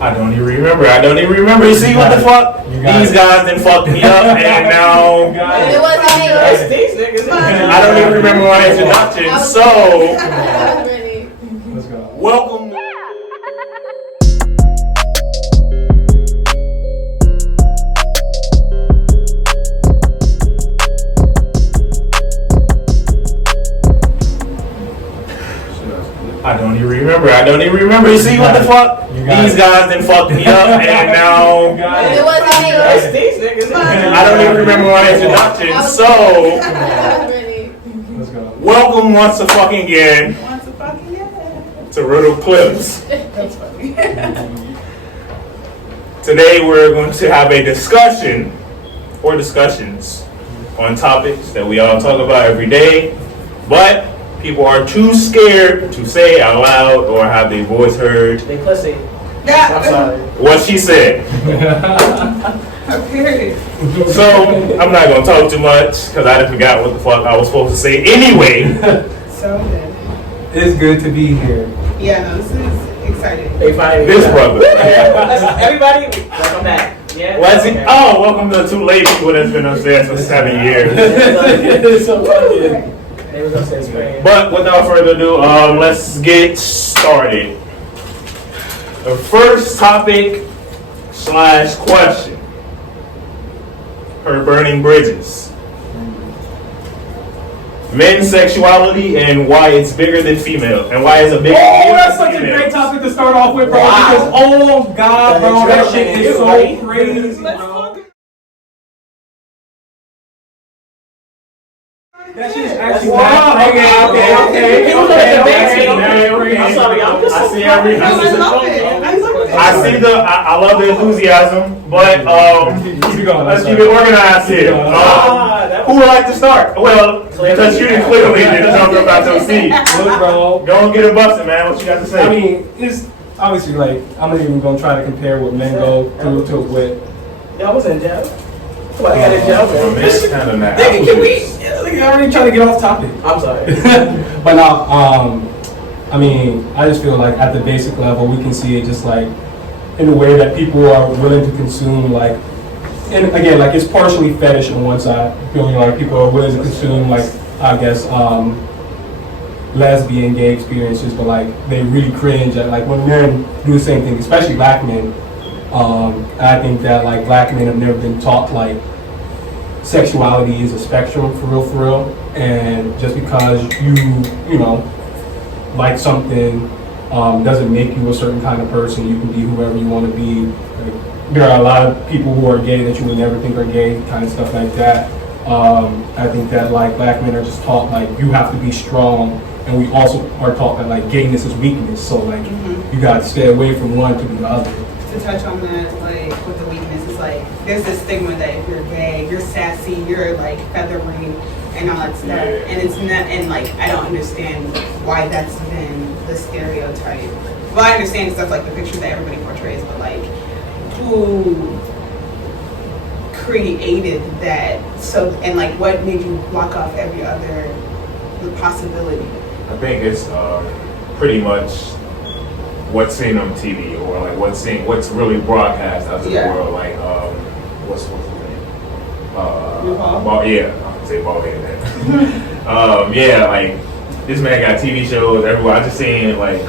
I don't even remember. You see what the fuck? These guys then fucked me up, and now It wasn't me. It's these niggas. I don't even remember my introduction. So, Let's go. welcome. I don't even remember. You see what the fuck? These guys then fucked me up, and now It wasn't me. It's these niggas. I don't even remember my introduction. So, Let's go. welcome once a fucking again to Riddle Clips. Today we're going to have a discussion or discussions on topics that we all talk about every day, but people are too scared to say out loud or have their voice heard. They pussy. I'm sorry. What she said. So I'm not gonna talk too much because I forgot what the fuck I was supposed to say anyway. So good. It's good to be here. Yeah, no, this is exciting. They finally. This brother. Everybody, welcome back. Yeah. Okay. Oh, welcome to two late people that's been upstairs for 7 years. It's so funny. They was upstairs praying. But without further ado, let's get started. The first topic / question. Her burning bridges. Men's sexuality and why it's bigger than female. And why it's a bigger Oh, that's such a great topic to start off with, bro. Wow. Because, oh, God, bro, that shit is so crazy, bro. That shit is actually Wow, okay. People look at the dance team. I'm sorry, I'm just I so see proud. every- No, I love it. I see I love the enthusiasm, but Keep it going. let's keep it organized here. That Who would like to start? Well, because you didn't clearly just jump up out your seat. Look, bro. Go and get it busted, man. What you got to say? I mean, it's obviously like, I'm not even going to try to compare what men go through to what. Y'all was in jail. Somebody got in jail, man. It's kind of not. Nigga, can we? Like, I already trying to get off topic. I'm sorry. But now, I mean, I just feel like at the basic level, we can see it just like in a way that people are willing to consume, like, and again, like it's partially fetish on one side, feeling like people are willing to consume, like, I guess, lesbian, gay experiences, but like they really cringe at like when men do the same thing, especially black men. I think that like black men have never been taught like sexuality is a spectrum for real, and just because you know like something doesn't make you a certain kind of person. You can be whoever you want to be. Like, there are a lot of people who are gay that you would never think are gay, kind of stuff like that. I think that like black men are just taught like you have to be strong, and we also are taught that like gayness is weakness. So like you gotta stay away from one to be the other. To touch on that, like with the weakness, it's like there's this stigma that if you're gay, you're sassy, you're like feathery, and all that stuff. Yeah. And it's not, and like I don't understand why that's been the stereotype. Well, I understand stuff like the picture that everybody portrays, but like who created that? So, and like what made you block off every other possibility? I think it's pretty much what's seen on TV or like what's really broadcast out to the Yeah. world. Like what's his name? RuPaul? Yeah, I would say Ballhead. Yeah, like this man got TV shows everywhere. I just seen like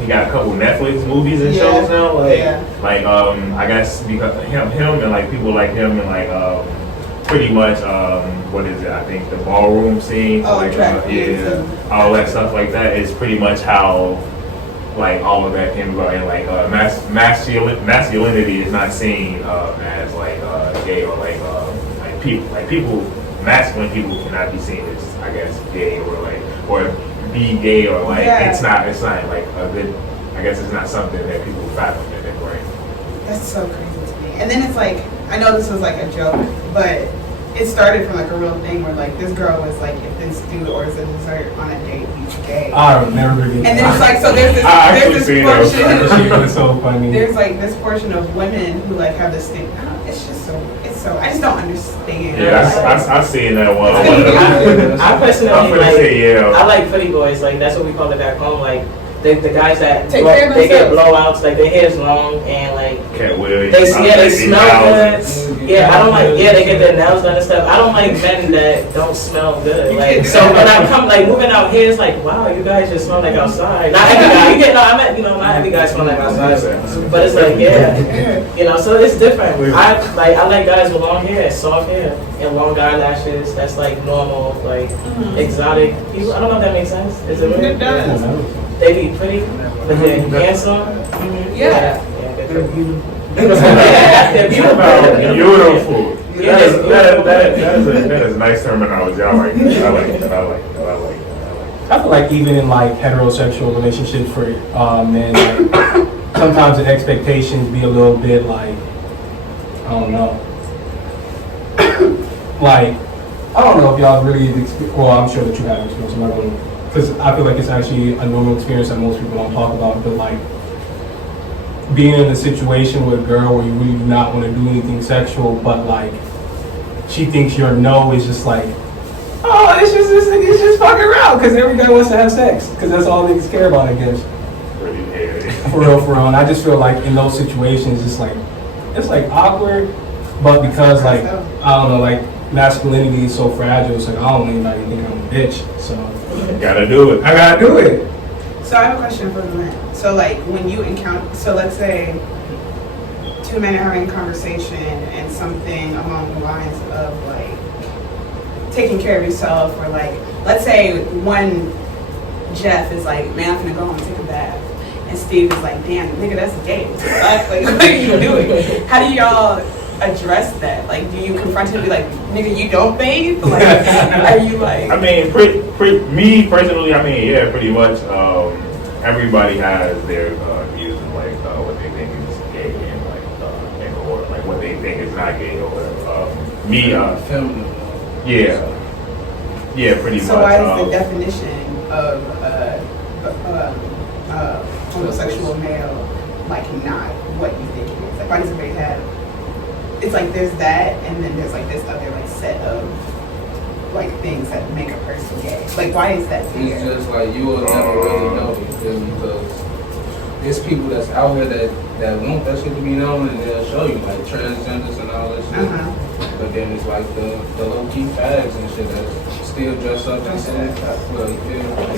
he got a couple Netflix movies and shows now. Like I guess because him and like people like him and like pretty much what is it? I think the ballroom scene, Oh, like track all that stuff like that is pretty much how like all of that came about. And like masculinity is not seen as like gay or like people masculine people cannot be seen as I guess gay or like or be gay or like it's not like a good. I guess it's not something that people fathom in their brain. That's so crazy to me. And then it's like, I know this was like a joke, but it started from like a real thing where like this girl was like, if this dude orders a dessert on a date, he's gay. I don't never get And then it's like, so there's this That shit was so funny. there's like this portion of women who like have this thing. It's so I just don't understand. Yeah, I've seen that one. I personally I'm gonna like. say, yeah. I like pretty boys. Like that's what we call it back home. Like the guys that Take care of they get themselves. blowouts, like their hair's long and like Cat Williams. they smell good. Yeah, I don't like. Yeah, they get their nails done and stuff. I don't like men that don't smell good. Like so when I come like moving out here, it's like wow, you guys just smell like outside. Not every guy. Not every guy smell like outside. But it's like yeah, so it's different. I like guys with long hair, soft hair, and long eyelashes. That's like normal, like exotic people. I don't know if that makes sense. Is it It does. They be pretty, but they're handsome. Yeah. They're beautiful. They're beautiful. Beautiful. That is nice terminology. I like that. I feel like even in like heterosexual relationships for men, like, sometimes the expectations be a little bit like, I don't know. Like, I don't know if y'all really, well, I'm sure that you have experience. I'm not going to, because I feel like it's actually a normal experience that most people don't talk about, but like, being in a situation with a girl where you really do not want to do anything sexual, but like, she thinks your no is just like, oh, it's just fucking around, because every guy wants to have sex, because that's all niggas care about, I guess. For real. And I just feel like in those situations, it's like awkward, but because like, I don't know, like masculinity is so fragile, it's like I don't want anybody to think I'm a bitch, so. Gotta do it. I gotta do it. So I have a question for the men. So like when you encounter, so let's say two men are having a conversation and something along the lines of like taking care of yourself, or like, let's say one Jeff is like, man, I'm gonna go home and take a bath. And Steve is like, damn, nigga, that's gay. Like, what are you doing? How do y'all address that? Like, do you confront him and be like, nigga, you don't bathe? Like, are you like? I mean, me personally, I mean, yeah, pretty much. Everybody has their views of like what they think is gay and like or like what they think is not gay or me. Yeah, pretty much. So why is the definition of homosexual male like not what you think it is? Like, why does everybody have? It's like there's that, and then there's like this other like set of like things that make a person gay. Like, why is that there? It's just like you will never really know, you feel me? Because there's people that's out here that want that shit to be known, and they'll show you like transgenders and all that shit. But then it's like the low key fags and shit that still dress up and shit. Well, you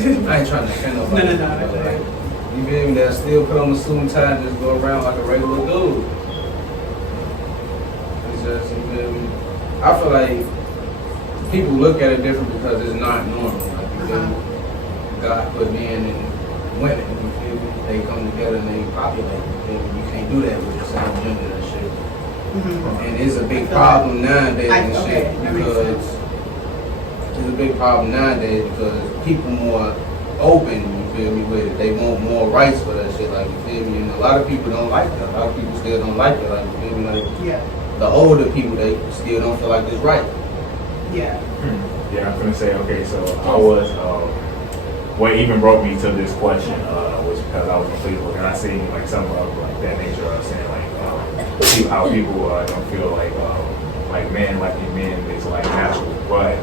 feel me? I ain't trying to offend nobody. No. Like, you feel me? That still put on the suit and tie and just go around like a regular dude. It's just, you feel me? I feel like people look at it different because it's not normal. Like, you feel me? God put men and women, you feel me? They come together and they populate, you feel me? You can't do that with the same gender and shit. And it's a big problem nowadays and shit because it's a big problem nowadays because people more open, you feel me, with it. They want more rights for that shit, like, you feel me? And a lot of people don't like that. A lot of people still don't like that, like, you feel me? Like, the older people, they still don't feel like it's right. Yeah, I'm gonna say, okay, so I was, what even brought me to this question was because I was on Facebook and I seen like some of like that nature of saying like, see how people don't feel like men is like natural, but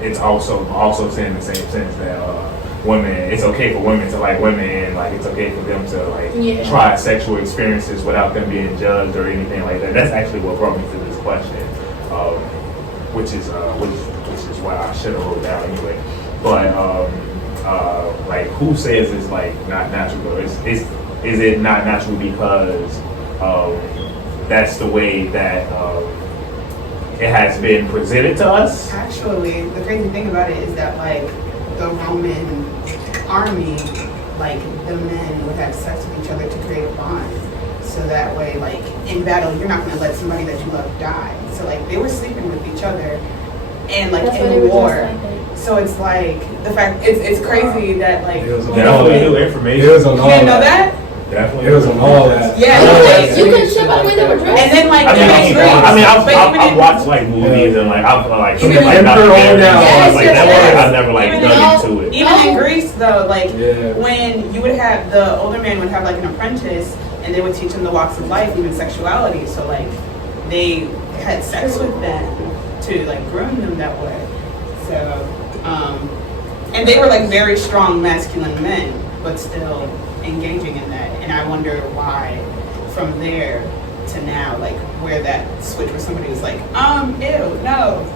it's also saying the same sense that women, it's okay for women to like women and like it's okay for them to like try sexual experiences without them being judged or anything like that. That's actually what brought me to this question. Which is why I should have wrote down anyway. But like, who says it's like not natural? Is it not natural because that's the way that it has been presented to us? actually, the crazy thing about it is that like the Roman army, like the men would have sex with each other to create a bond. So that way, like in battle, you're not gonna let somebody that you love die. So like they were sleeping with each other, and like in war. So it's like the fact it's crazy that like Definitely new information. It was on you all didn't know that. that. Definitely. It was on all that. Yeah, You couldn't ship out when they were dressed. and then like I've watched like movies and like I've like Even like in documentaries, like that Yes. one I've never like dug into it. Even in Greece though, like when you would have the older man would have like an apprentice, and they would teach them the walks of life, even sexuality. So like they had sex with them to like groom them that way. So and they were like very strong masculine men. but still engaging in that. And I wonder why from there to now, like where that switch where somebody was like, ew, no.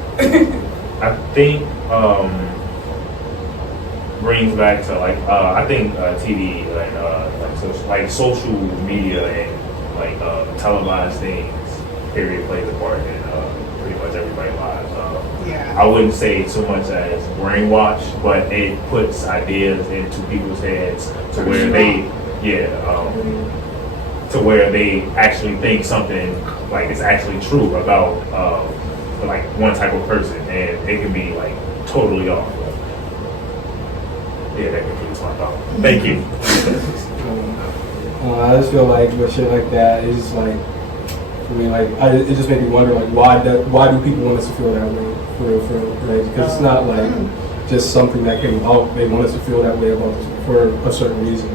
I think brings back to like I think TV and like social media and like televised things period plays a part in pretty much everybody's lives. Yeah. I wouldn't say so much as brainwash, but it puts ideas into people's heads to where to where they actually think something like is actually true about like one type of person, and it can be like totally off. Yeah, that concludes my thought. Thank you. I just feel like with shit like that, it's just like, I mean, like, it just made me wonder, like, why do people want us to feel that way, for real, like, because it's not like just something that came about. They want us to feel that way about this for a certain reason.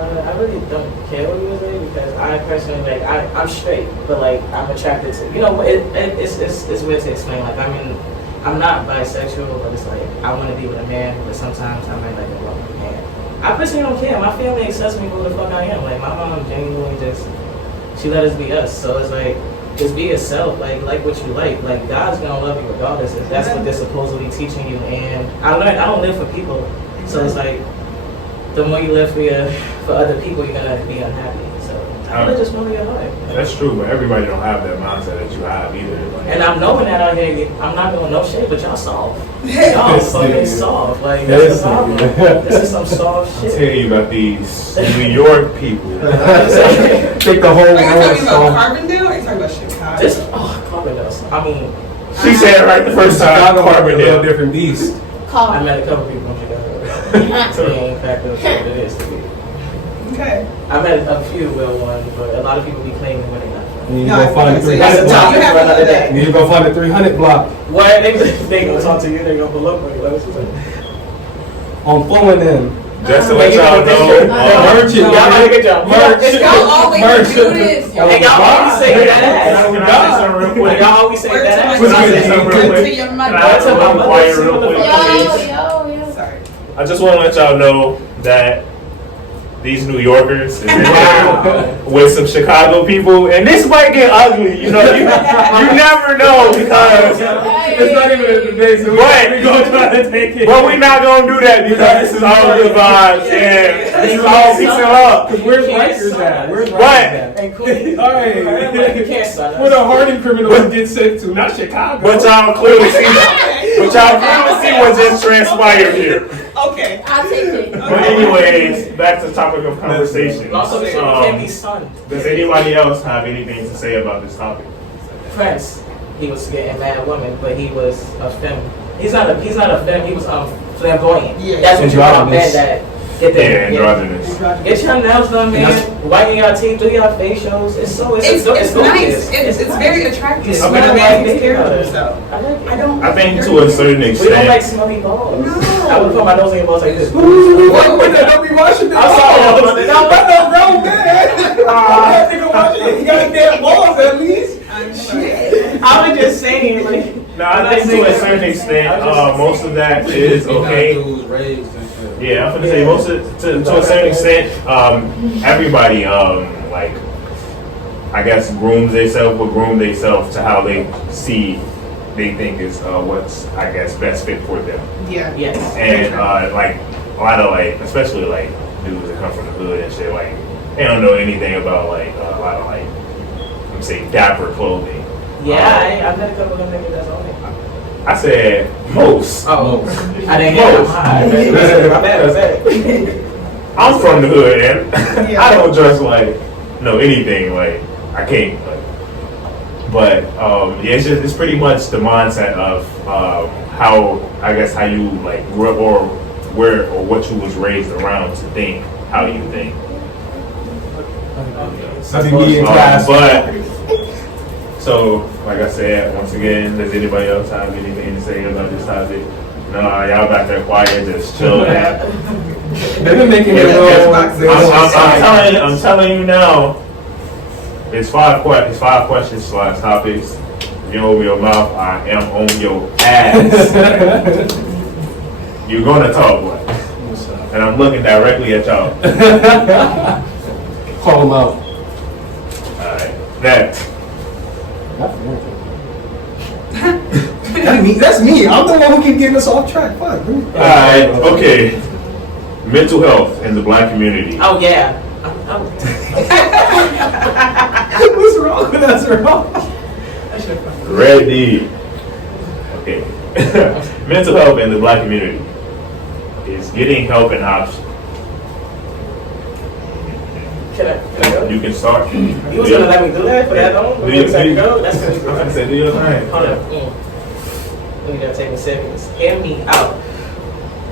I really don't care what you say because I personally like I'm straight, but like I'm attracted to it's weird to explain. Like I'm not bisexual, but it's like I want to be with a man, but sometimes I might like a woman with a man. I personally don't care. My family accepts me for who the fuck I am. Like my mom genuinely she let us be us. So it's like just be yourself. Like what you like. Like God's gonna love you regardless. If that's what they're supposedly teaching you. And I don't live for people. So it's like the more you live for other people, you're gonna be unhappy. So I really just follow your heart. That's true, but everybody don't have that mindset that you have either. Like, And I'm knowing that out here. I'm not doing no shit, but y'all soft. Y'all fucking soft. Like that's the problem. This is some soft I'm shit. telling you about these New York people. Take the whole Are you talking about world. Carbondale or are you talking about Chicago? This Carbondale. I mean, She said it right the first time. Chicago a little Carbondale. different beast. Call I me. met a couple people from Chicago. So it ain't back up to what it is to be. Okay. I met a few real ones, but a lot of people be claiming where they not from. You need to No, go find the I- That's a 300 block. topic for another day. You need to go find the 300 block. Why they gonna talk to you? They gonna pull up on you. Like, what you say? On phone them. Just to let y'all know, Merchant. Y'all did a good job. Merchant. Y'all always Merchant. do this. And y'all always say that ass. Can I say something real quick? Y'all always say Word that to ass. my Can I say mother. something real To quick? your Can mother. I have a little quiet real quick, please? Yo. Sorry. I just want to let y'all know that these New Yorkers is in there with some Chicago people, and this might get ugly. You know, you never know because. It's not even a debate, so we gonna try to take it. But we're not gonna do that because this is all good vibes and this is all peace and love. Because where's Rikers at? Where's What? Rikers at? And Queens. Alright. You can't sign us. Where the hardened criminals get sent to, not Chicago. But y'all clearly see what just transpired here. Okay. I'll take it. But anyways, back to the topic of conversation. Also, you can't be stunned. Does anybody else have anything to say about this topic? Prince, he was getting mad at women, but he was a femme. He's not a femme. He was flamboyant. Yeah. That's what you call men Androgynous. that get Yeah, there. androgynous. Get your nails done, man. Whiten your teeth, do your facials. It's It's gorgeous. nice. It's very attractive. It's When a not man bad. takes care of himself. I like it. I don't. I think to a certain We don't like extent. smelly balls. No. I would put my nose in your balls like this. What? Don't be washing this. I'm sorry, brother. That's a grown man. That nigga washing it. He got damn balls at least. I'm shit. I was just saying, like. No, I think to a certain extent, most of that is okay. Dudes raised and shit. Yeah, I'm gonna say most of to a certain extent, everybody like I guess groom themselves to how they think is what's I guess best fit for them. Yeah. Yes. And like a lot of like especially like dudes that come from the hood and shit, like they don't know anything about like a lot of like let me say dapper clothing. Yeah, I've met a couple of them niggas that's on it. I said most. Oh, I didn't hear Most. My bad. I'm from the hood and Yeah. I don't just like know anything like I can't like, but yeah, it's pretty much the mindset of how I guess how you like grew up or where or what you was raised around to think how you think. I be me in class. But so like I said, once again, does anybody else have anything to say about this topic? No, y'all back there quiet, just chill out. They've been making it I'm telling you now. It's five questions, five topics. If you open your mouth, I am on your ass. You're gonna talk what? and I'm looking directly at y'all. Call them out. Alright, next. That's me. I'm the one who keep getting us off track. Fuck. Alright, okay. Mental health in the black community. Oh yeah. What's wrong with us, bro? Ready. Okay. Mental health in the black community is getting help and options. Can I go? You can start. You was gonna let me do that for that long? Do you Go? That's I'm gonna say do your thing. Hold up. You gotta take a second. Hear me out.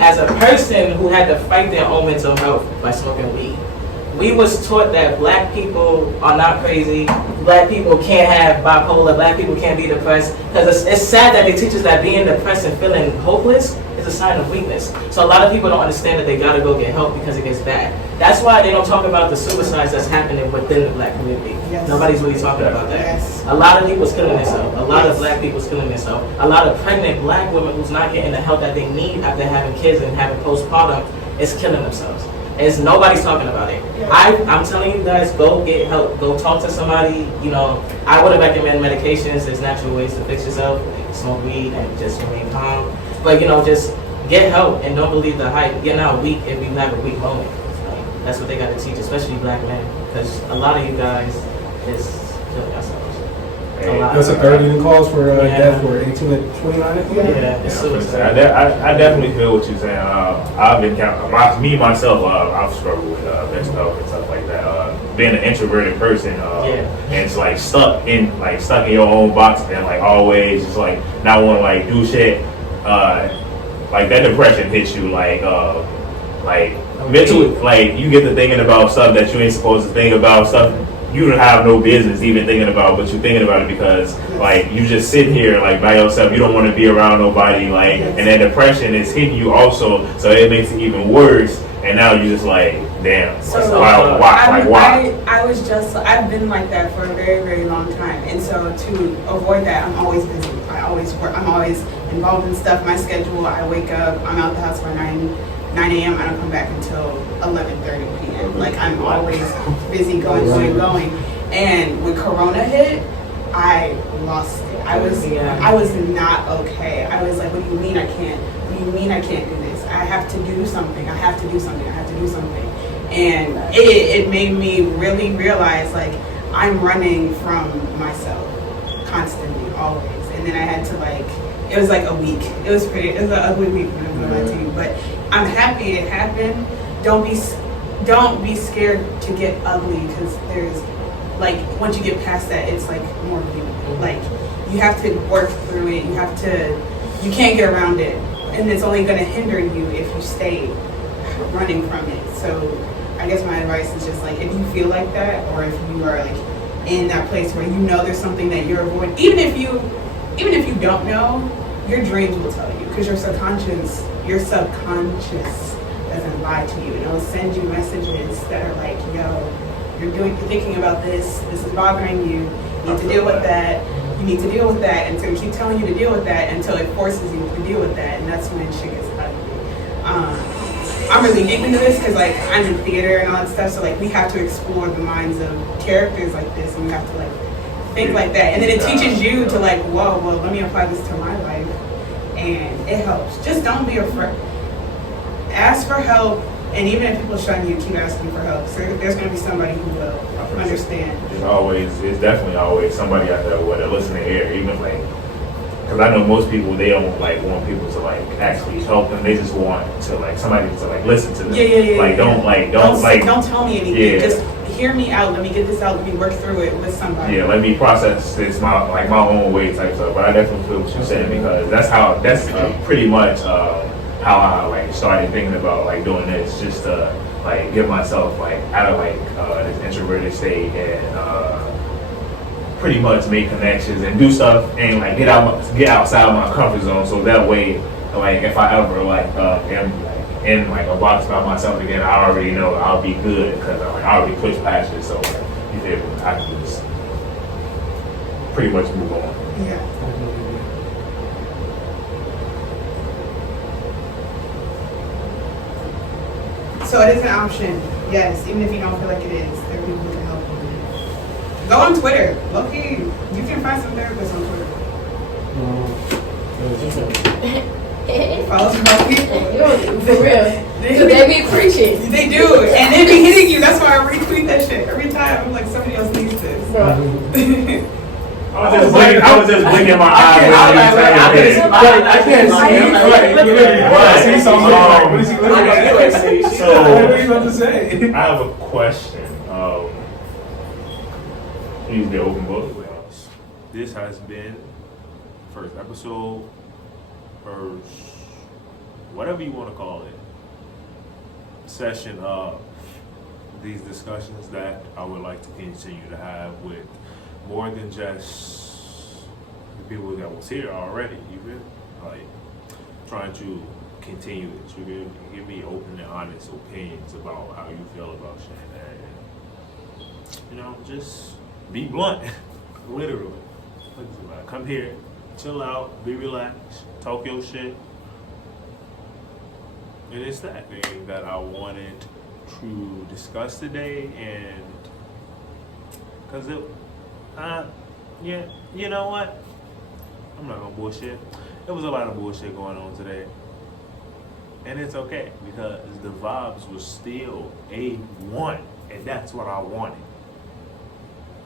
As a person who had to fight their own mental health by smoking weed, we was taught that black people are not crazy, black people can't have bipolar, black people can't be depressed. Because it's sad that they teach us that being depressed and feeling hopeless is a sign of weakness. So a lot of people don't understand that they gotta go get help because it gets bad. That's why they don't talk about the suicides that's happening within the black community. Yes. Nobody's really talking about that. Yes. A lot of people's killing themselves. A lot of black people's killing themselves. A lot of pregnant black women who's not getting the help that they need after having kids and having postpartum is killing themselves. It's nobody's talking about it. I'm telling you guys, go get help. Go talk to somebody. You know, I wouldn't recommend medications. There's natural ways to fix yourself. Like smoke weed and just remain calm. But you know, just get help and don't believe the hype. You're not weak if you have a weak moment. Like, that's what they got to teach, especially black men, because a lot of you guys is killing yourselves. A lot. There's a third leading cause for death Yeah. for 18 to 29, I think. Yeah, it's suicide. I definitely feel what you're saying. I've been myself. I've struggled with mental health and stuff like that. Being an introverted person, and it's like stuck in your own box and like always just like not want to like do shit. Like that depression hits you mental. Like you get to thinking about stuff that you ain't supposed to think about, stuff you don't have no business even thinking about, but you're thinking about it because like you just sit here like by yourself. You don't want to be around nobody, like, and that depression is hitting you also, so it makes it even worse. And now you're just like, damn, why? I've been like that for a very, very long time, and so to avoid that, I'm always busy. I always work. I'm always involved in stuff. My schedule. I wake up. I'm out the house by 9 a.m. I don't come back until 11:30 p.m. Like I'm always busy going. And when Corona hit, I lost it. I was not okay. I was like, what do you mean I can't? What do you mean I can't do this? I have to do something. I have to do something. And it made me really realize like I'm running from myself constantly, always. And then I had to it was like a week. It was an ugly week when I'm going to lie to you, but I'm happy it happened. Don't be scared to get ugly because there's once you get past that, it's like more beautiful. Like you have to work through it. You can't get around it, and it's only going to hinder you if you stay running from it. So I guess my advice is just if you feel like that, or if you are in that place where you know there's something that you're avoiding, even if you don't know, your dreams will tell you because your subconscious doesn't lie to you, and it'll send you messages that are like, yo, you're thinking about this is bothering you, you need to deal with that, and so it keep telling you to deal with that until it forces you to deal with that, and that's when shit gets ugly. I'm really deep into this because I'm in theater and all that stuff, so we have to explore the minds of characters like this, and we have to think like that, and then it teaches you to whoa, well, let me apply this to my life, and it helps. Just don't be afraid. Ask for help, and even if people shun you, keep asking for help. So there's going to be somebody who will understand. It's definitely always somebody out there with a listening ear, even because I know most people, they don't want people to actually help them. They just want to somebody to listen to them. Yeah. Don't tell me anything. Yeah. Just hear me out. Let me get this out. Let me work through it with somebody. Yeah, let me process this my own way type stuff. But I definitely feel what you're saying because that's pretty much how I started thinking about doing this, just to get myself out of this introverted state and pretty much make connections and do stuff and get outside my comfort zone, so that way if I ever am in a box by myself again, I already know I'll be good because I already pushed past it, so you feel me? I can just pretty much move on. Yeah. So it is an option, yes, even if you don't feel like it is. There are people who can help you. Go on Twitter. Low-key, you can find some therapists on Twitter. Follow some health people. For real. They be preaching. They do, and they be hitting you. That's why I retweet that shit every time. I'm like, somebody else needs this. I was just blinking my eyes. I can't see. See something. What is he looking at? So, What are you about to say? I have a question. Please be open book. This has been first episode, whatever you want to call it, session of these discussions that I would like to continue to have with more than just the people that was here already. You feel like trying to continue it. You feel? Give me open and honest opinions about how you feel about shit, and just be blunt, literally. Come here, chill out, be relaxed, talk your shit. And it's that thing that I wanted to discuss today, and because you know what? I'm not gonna bullshit. There was a lot of bullshit going on today. And it's okay, because the vibes were still A1, and that's what I wanted.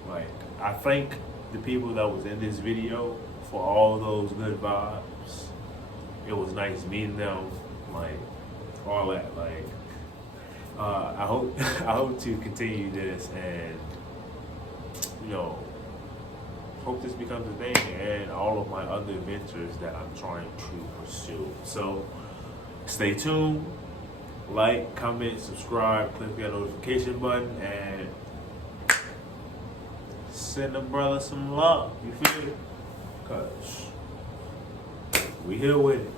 Like, I thank the people that was in this video for all those good vibes. It was nice meeting them, like, all that. Like, I hope to continue this, and hope this becomes a thing, and all of my other ventures that I'm trying to pursue. So stay tuned, like, comment, subscribe, click that notification button, and send a brother some love. You feel it? Cause we here with it.